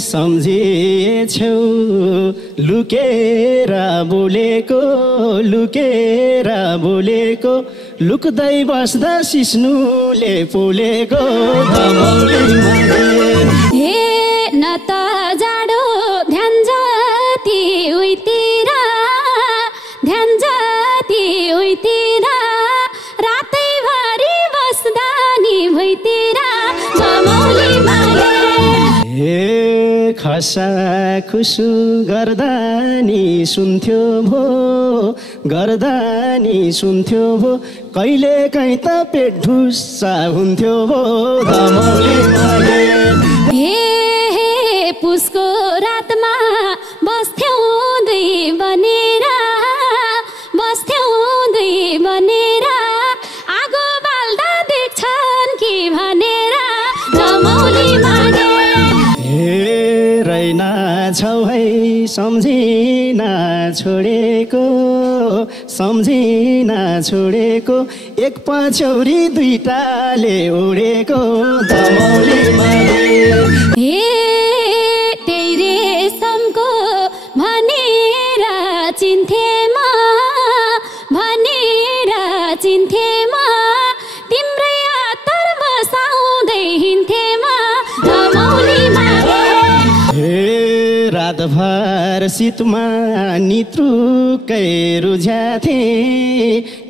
सम्झिएछौ लुकेर बोलेको लुकेर बोलेको लुक्दै बस्दा सिस्नुले पोलेको हे न त जाडो ध्यान जाति उइतिर ध्यान जाति उइतिर रातैभरि बस्दा नि भुइँतिर घमौली मागे हे खसा खुसु गर्दा नि सुन्थ्यो भो गर्दा नि सुन्थ्यो भो कहिले काहीँ त पेट ढुस्सा हुन्थ्यो भो घमौली मागे हे पुसको रातमा बस्थ्यौ दुई बनेर बस्थ्यौ दुई बनेर आगो बाल्दा देख्छन् कि भनेर घमौली मागे हे रैना छौ है सम्झिन छोडेको सम्झिन छोडेको एक पछौरी दुईटाले उडेको घमौली मागे हे त्यही रेशमको भनेर चिन्थे म भनेर चिन्थे म तिम्रै अत्तर बसाउँदै हिँड्थे म घमौली मागे हे रातभर शीतमा नित्रुकै रुझ्याथे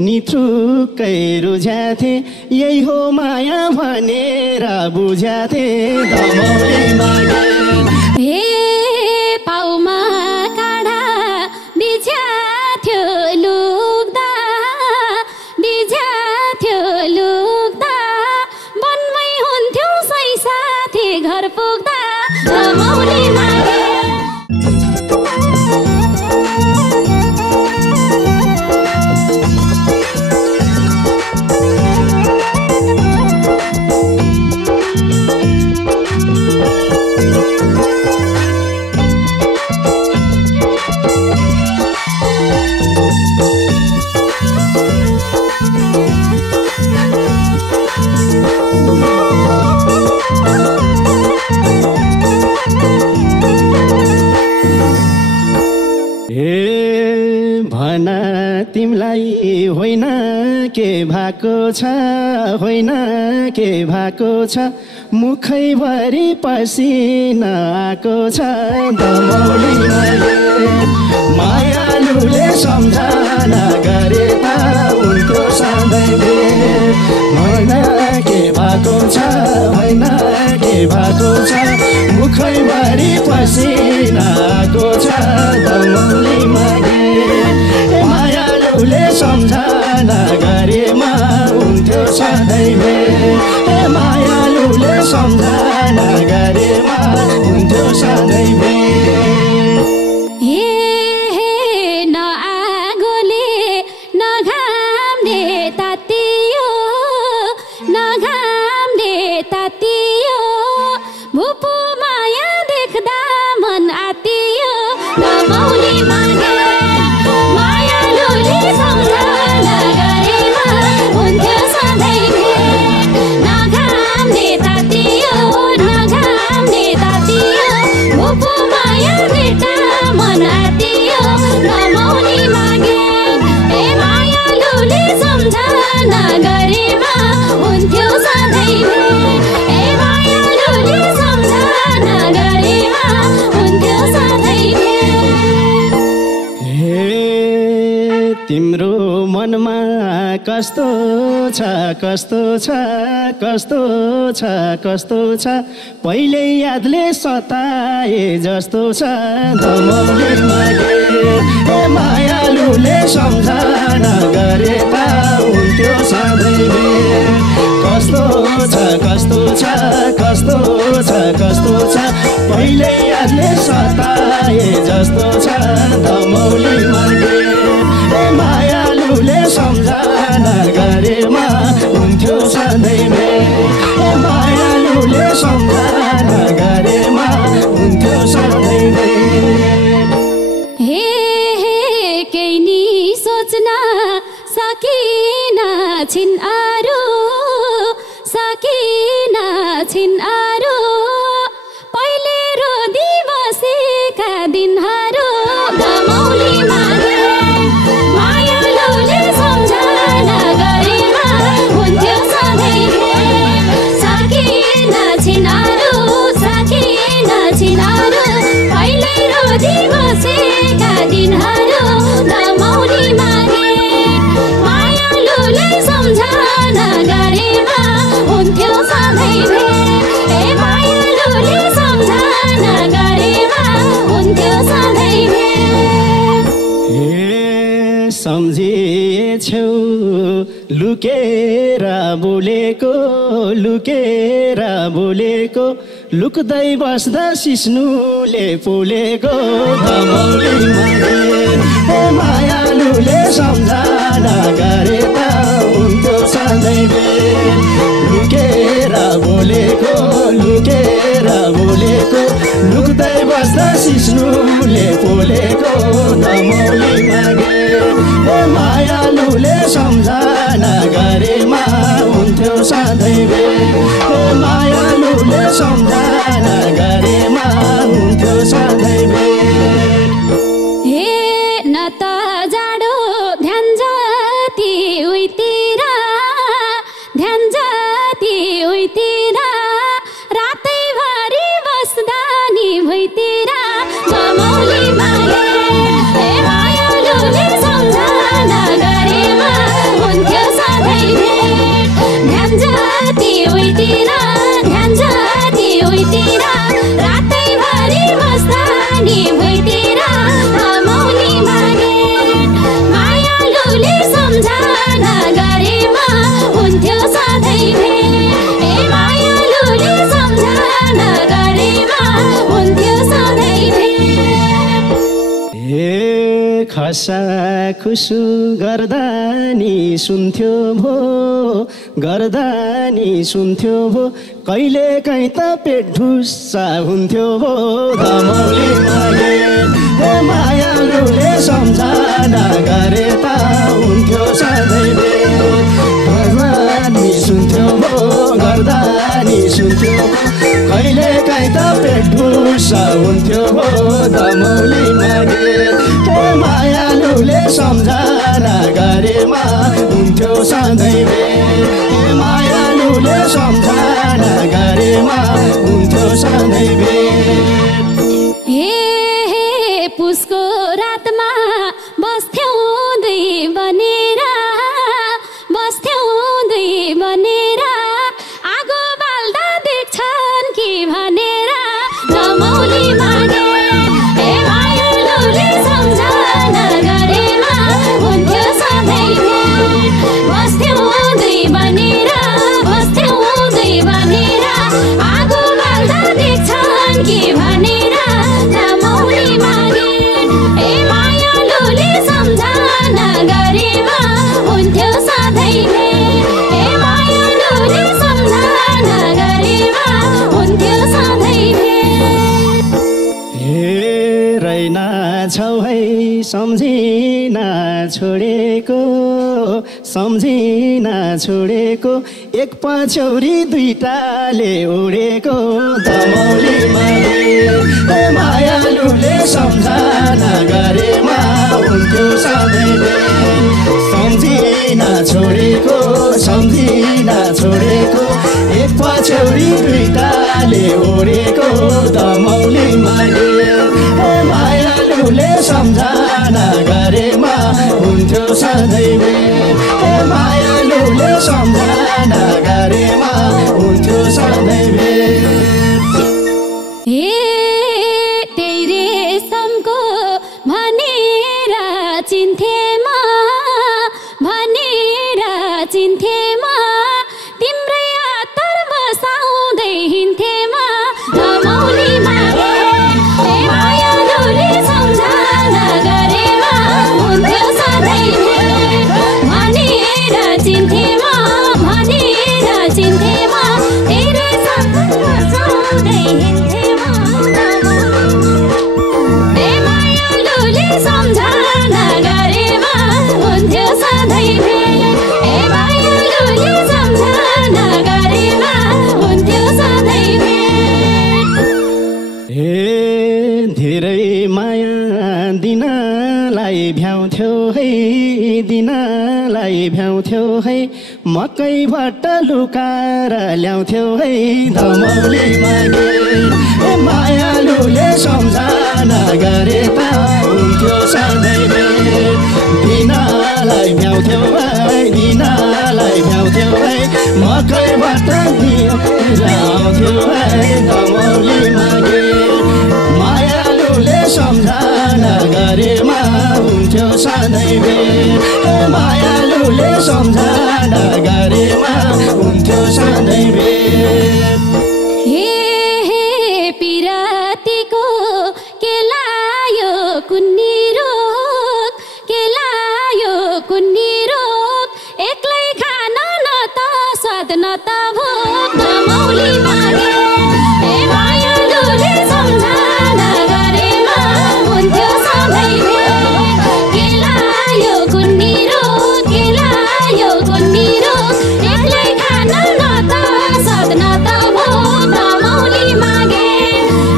नित्रुकै रुझ्याथे यही हो माया भनेर बुझ्याथे घमौली मागे हे पाउमा काँडा बिझ्याथ्यो लुक्दा बिझ्याथ्यो लुक्दा बनमै हुन्थ्यौ सै साथी घर पुग्दा घमौली मागे तिमलाई होइन के भएको छ होइन के भएको छ मुखैभरि पसिना आएको छ घमौली मागे मायालुले सम्झना गरे त उनको सधैँ होइन के भएको छ होइन के भएको छ मुखैभरि पसिना आएको छ घमौली मागे मायालुले सम्झना गरेमा हुन्थ्यो सधैँ मायालुले सम्झना गरेमा हुन्थ्यो सधैँ हे न आगोले न घामले तातियो न घामले तातियो भुपु माया देख्दा मन आतियो घमौली मागे मायालुले सम्झना गरेमा हुन्थ्यो सधैँ न घामले तातियो न घामले तातियो भुपु माया देख्दा मन आतियो घमौली मागे ए मायालुले सम्झना गरेमा हुन्थ्यो सधैँ ए मायालुले सम्झना गरेमा हुन्थ्यो सधैँ तिम्रो मनमा कस्तो छ कस्तो छ कस्तो छ कस्तो छ पहिले यादले सताए जस्तो छ घमौली मागे मायालुले सम्झना गरे त हुन्थ्यो सधैँ कस्तो छ कस्तो छ कस्तो छ कस्तो छ पहिले यादले सताए जस्तो छ घमौली मागे मायालुले सम्झना गरेमा हुन्थ्यो सधैँ मायालुले सम्झना गरेमा हुन्थ्यो सधैँ हे केही नि सोच्न सकिन छिन् अरू सकिन छिन् अरू पहिले रोदी तिनीहरू धमौली मागे मायालुले सम्झना गरेमा हुन्थ्यो सधैँ भेट ए मायालुले सम्झना गरेमा हुन्थ्यो सधैँ भेट ए सम्झिएछौ लुकेर बोलेको लुकेर बोलेको लुक्दै बस्दा सिस्नुले पोलेको धमौली मागे ए मायालुले सम्झना गरे त हुन्थ्यो सधैँ भेट लुकेर बोलेको लुकेर बोलेको लुक्दै बस्दा सिस्नुले पोलेको धमौली मागे ए मायालुले सम्झना गरेमा हुन्थ्यो सधैँ भेट ए मायालुले सम्झना गरेमा हुन्थ्यो सधैँ भेट हे न त जाडो ध्यान जाति उइतिर ध्यान जाति उइतिर रातैभरि बस्दा नि भुइँतिर धमौली मागे हे मायालुले सम्झना गरेमा हुन्थ्यो सधैँ भेट ध्यान जाति उइतिर ध्यान जाति उइतिर रातैभरि बस्दा नि भुइँतिर धमौली मागे मायालुले सम्झना गरेमा हुन्थ्यो सधैँ भेट ए मायालुले सम्झना गरेमा हुन्थ्यो सधैँ भेट ए खसा खुसु गर्दा नि सुन्थ्यो भो गर्दा नि सुन्थ्यो भो कहिले काहीँ त पेट ढुस्सा हुन्थ्यो भो धमौली मागे ए मायालुले सम्झना गरे त हुन्थ्यो सधैँ भेट गर्दा नि सुन्थ्यो भो गर्दा नि सुन्थ्यो कहिले काहीँ त पेट ढुस्सा हुन्थ्यो भो धमौली मागे ए मायालुले सम्झना गरेमा हुन्थ्यो सधैँ भेट ए मायालुले सम्झना गरेमा हुन्थ्यो सधैँ भेट हे पुसको रातमा बस्थ्यौँ दुई बनेर आगो बाल्दा देख्छन् कि भनेर धमौली मागे ए मायालुले सम्झना गरेमा हुन्थ्यो सधैँ भेट बस्थ्यौँ दुई बनेर आगो बाल्दा देख्छन् कि भनेर धमौली मागे ए मायालुले सम्झना गरेमा हुन्थ्यो सधैँ भेट ए मायालुले सम्झना गरेमा हुन्थ्यो सधैँ भेट हे रैना छौ है सम्झिन छोडेको एक पछौरी दुईटाले उडेको धमौली मागे ए मायालुले सम्झना गरेमा हुन्थ्यो सधैँ भेट सम्झिन छोडेको एक पछौरी दुईटाले उडेको धमौली मागे ए मायालुले सम्झना गरेमा हुन्थ्यो सधैँ भेट ए मायालुले सम्झना गरेमा हुन्थ्यो सधैँ भेट हे त्यही रेशमको भनेर चिन्थेमा तिम्रै अत्तर बसाउँदै हिँड्थेमा धमौली मागे ए मायालुले सम्झना गरेमा हुन्थ्यो सधैँ भेट भनेर चिन्थेमा तेरै सँग बसाउँदै हिँड्थेमा ए मायालुले सम्झना गरेमा हुन्थ्यो सधैँ भेट ए मायालुले सम्झना गरेमा हुन्थ्यो सधैँ भेट हे धेरै माया दिनलाई भ्याउँथ्यो है मकैबाट लुकाएर ल्याउँथ्यो है धमौली मागे ए मायालुले सम्झना गरे त हुन्थ्यो नाता भो मौली मागे ए मायालुले सम्झना गरेमा हुन्थ्यो सधैँ भेट केलायो गुन्निरो एक्लै खान नाता सधना त भो मौली मागे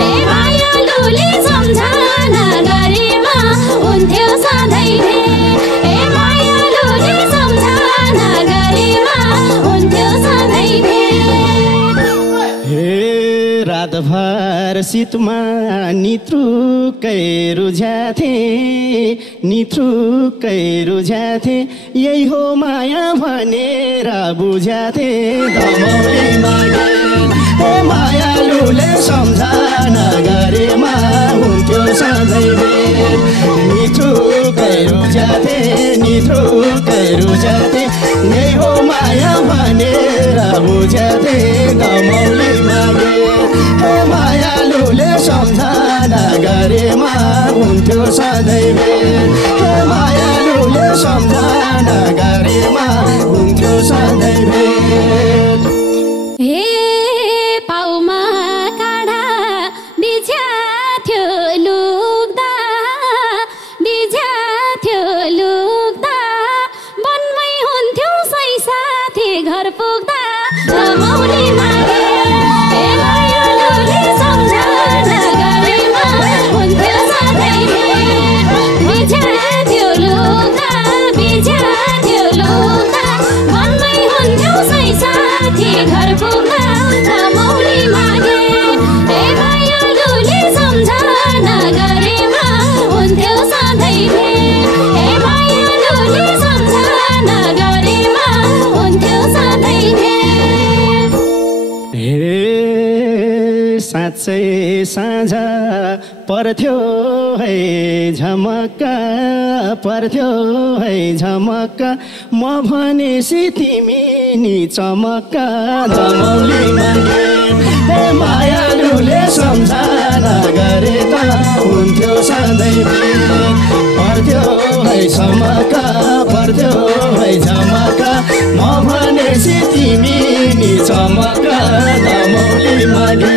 ए मायालुले सम्झना गरेमा हुन्थ्यो सधैँ भेट ए मायालुले सम्झना गरेमा हुन्थ्यो सधैँ भेट हे रातभर शीतमा नित्रुकै रुझ्याथे यही हो माया भनेर बुझ्याथे धमौली मागे हे मायालुले सम्झना गरेमा हुन्थ्यो सधैँ भेट नित्रुकै रुझ्याथे यही हो माया भनेर बुझ्याथे धमौली मागे हे मायालुले सम्झना गरेमा हुन्थ्यो सधैँ भेट हे मायालुले सम्झना गरेमा हुन्थ्यो सधैँ भेट हे पाउमा काँडा बिझ्याथ्यो लुक्दा बनमै हुन्थ्यो सही साथी घर पुग्दा मौली मागे हे मायालुले सम्झना गरेमा हुन्थ्यो सधैँ भेट बिझ्याथ्यो लुक्दा बनमै हुन्थ्यो सही साथी घर पुग्दा मौली मागे हे मायालुले सम्झना गरेमा हुन्थ्यो सधैँ भेट हे मायालुले सम्झना गरेमा हुन्थ्यो सधैँ भेट हे साँच्चै साँझ पर्थ्यो है झमक्क म भनेसी तिमी नि चमक्क धमौली मागे हे मायालुले सम्झना गरे त हुन्थ्यो सधैँ भेट पर्थ्यो है झमक्क म भनेसी तिमी नि चमक्क धमौली मागे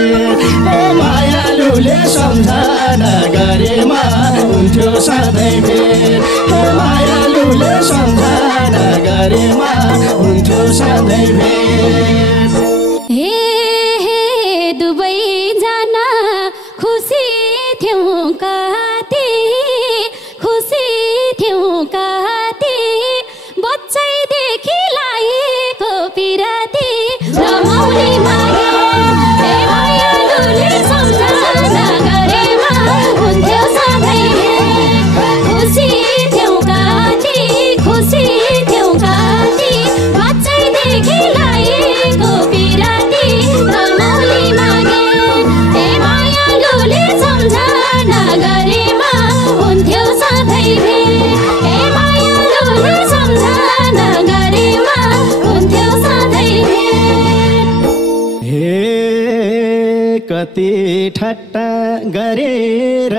हे मायालुले सम्झना गरेमा हुन्थ्यो सधैँ भेट हे मायालुले सम्झना गरेमा हुन्थ्यो सधैँ भेट हे दुबै जना खुसी थियौँ कति बच्चैदेखि लागेको पिराती मौली मागे हे मायालुले सम्झना गरेमा हुन्थ्यो सधैँ भेट खुसी थियौँ कति बच्चैदेखि लागेको पिराती मौली मागे हे मायालुले सम्झना गरेमा हुन्थ्यो सधैँ भेट हे मायालुले सम्झना गरेमा हुन्थ्यो सधैँ भेट हे कति ठट्टा गरेर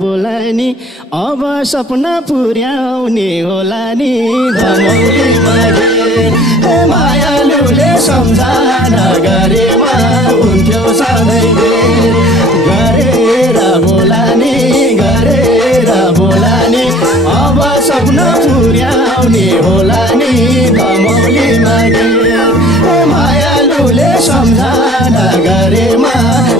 बोलानी अब सपना पुर्याउने होला नि धमौली मागे हे मायालुले सम्झना गरेमा हुन्थ्यो सधैँ भेट गरेर बोलानी अब सपना पुर्याउने होला नि धमौली मागे हे मायालुले सम्झना गरेमा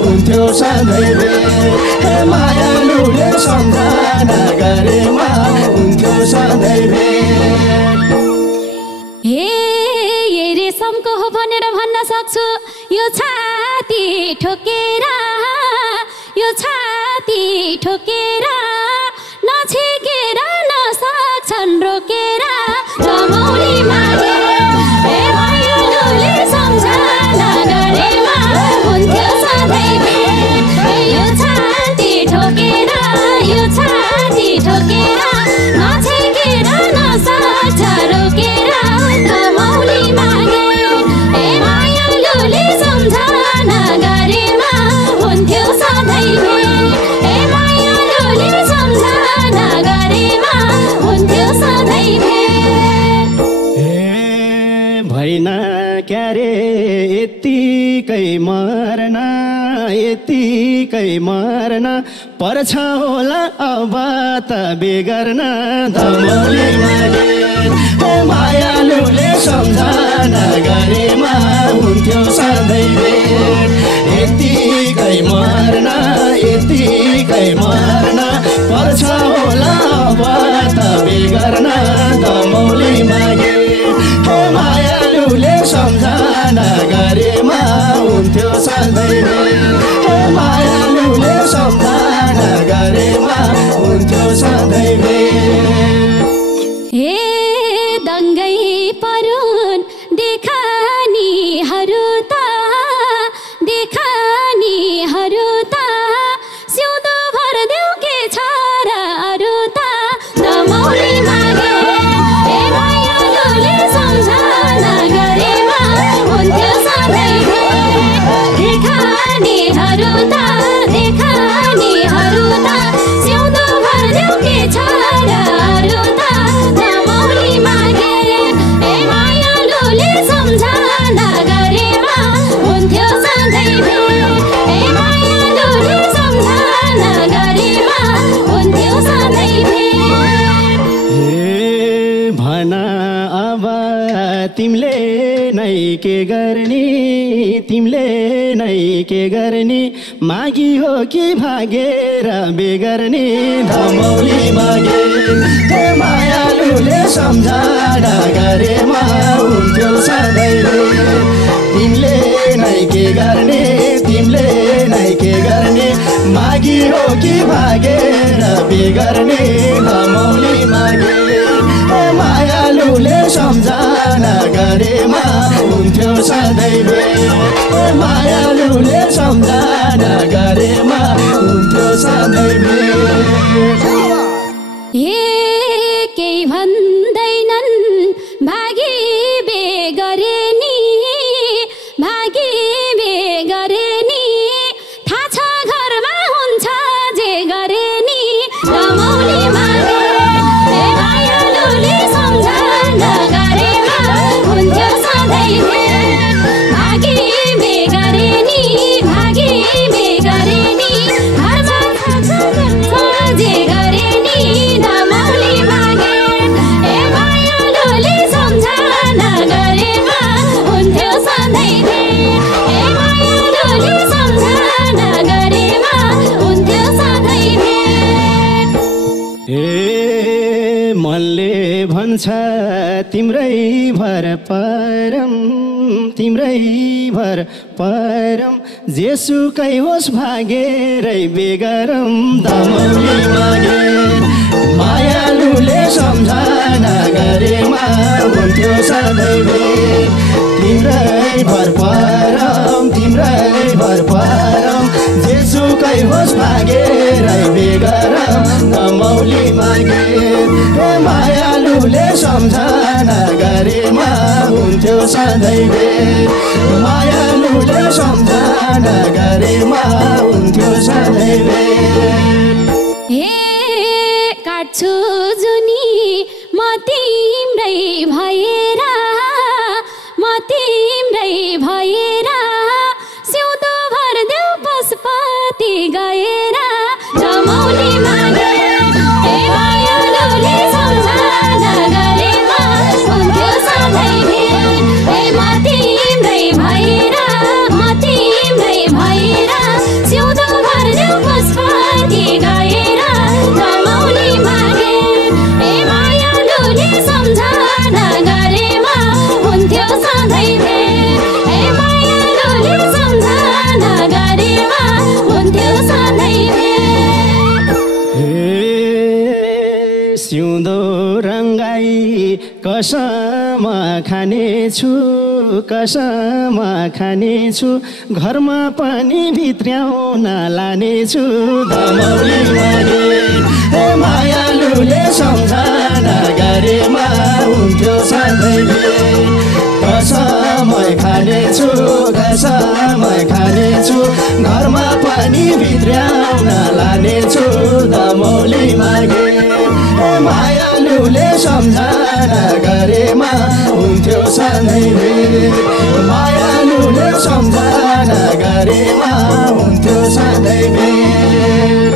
हुन्थ्यो सधैँ भेट हे मायालुले सम्झना गरेमा हुन्थ्यो सधैँ भेट हे रेशमको हो भनेर भन्न सक्छु यो छाती ठोकेर नछेकेर नसक्छन् रोकेर मौली मागे हे मायालुले सम्झना गरेमा हुन्थ्यो सधैँ भेट यो छाती ठोकेर नछेकेर नसक्छ रोकेर मौली मागे हे मायालुले सम्झना गरेमा हुन्थ्यो सधैँ भेट हे मायालुले मर्न यतिकै मर्न पर्छ होला अब त बेगर्न धमौली मागे मायालुले सम्झना गरेमा हुन्थ्यो सधैँ भेट यतिकै मर्न पर्छ होला अब त बेगर्न धमौली मागे मायालुले सम्झना गरेमा हुन्थ्यो सधैँ भेट मायालुले सम्झना गरेमा हुन्थ्यो सधैँ भेट हे दङ्गै परुन् देखानीहरू त सिउँदो भरिदेऊ के छ र अरू त धमौली मागे हे मायालुले सम्झना गरेमा हुन्थ्यो सधैँ भेट देखानीहरू त सिउँदो भरिदेऊ के छ र अरू त धमौली मागे हे मायालुले सम्झना गरेमा हुन्थ्यो सधैँ भेट हे मायालुले सम्झना गरेमा हुन्थ्यो सधैँ भेट हे भन अब तिमीले नै के गर्ने मागी हो कि भागेर बेगर्ने धमौली मागे हे मायालुले सम्झना गरेमा हुन्थ्यो सधैँ तिमीले नै के गर्ने मागी हो कि भागेर बेगर्ने धमौली मागे हे मायालुले सम्झना गरेमा हुन्थ्यो सधैँ भेट मायालुले सम्झना गरेमा हुन्थ्यो सधैँ भेट हे केही भन्दैनन् भागी बे गरे नि थाहा छ घरमा हुन्छ जे गरे नि धमौली मागे हे मायालुले सम्झना गरेमा हुन्थ्यो सधैँ भेट भागी बे गरे नि घरमा हुन्छ जे गरे नि धमौली मागे हे मायालुले सम्झना गरेमा हुन्थ्यो सधैँ भेट हे मायालुले सम्झना गरेमा हुन्थ्यो सधैँ भेट हे मनले भन्छ तिम्रै भर परम जेसुकै होस् भागेरै बेगरम धमौली मागे मायालुले सम्झना गरेमा हुन्थ्यो सधैँ भेट तिम्रै भर परम जेसुकै होस् भागेरै बेगरम धमौली मागे हे मायालुले सम्झना गरेमा हुन्थ्यो सधैँ भेट मायालुले सम्झना गरेमा हुन्थ्यो सधैँ भेट हे काट्छु जुनी म तिम्रै भएर सिउँदो भरिदेऊ पशुपति गएर धमौली मागे हे मायालुले सम्झना गरेमा हुन्थ्यो सधैँ भेट हे म तिम्रै भएर सिउँदो भरिदेऊ पशुपति गएर धमौली मागे हे मायालुले सम्झना गरेमा हुन्थ्यो सधैँ भेट हे मायालुले सम्झना गरेमा हुन्थ्यो सधैँ भेट हे सिउँदो रङ्गाई कसम खानेछु घरमा पनि भित्र्याउन लानेछु धमौली मागे हे मायालुले सम्झना गरेमा हुन्थ्यो सधैँ भेट कसम खानेछु घरमा पनि भित्र्याउन लानेछु धमौली मागे हे मायालु मायालुले सम्झना गरेमा हुन्थ्यो सधैँ भेट मायालुले सम्झना गरेमा हुन्थ्यो सधैँ भेट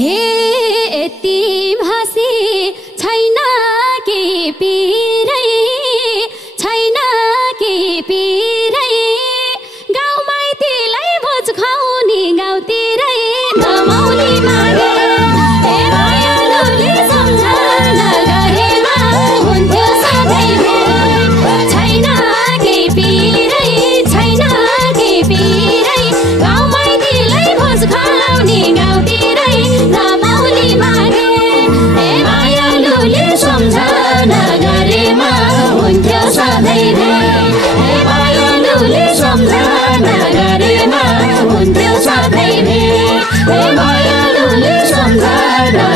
यति भाषी छैन के पिरै छैन के पिरै गाउँ माइतीलाई भोज खुवाउने गाउँतिरै धमौली मागे मायालुले सम्झना गरेमा हुन्थ्यो सधैँ भेट छैन के पिरै छैन के पिरै गाउँ माइतीलाई भोज खुवाउने गाउँतिरै धमौली मागे मायालुले सम्झना गरेमा हुन्थ्यो सधैँ भेट मायालुले सम्झना गरेमा हुन्थ्यो सधैँ भेट मायालुले सम्झना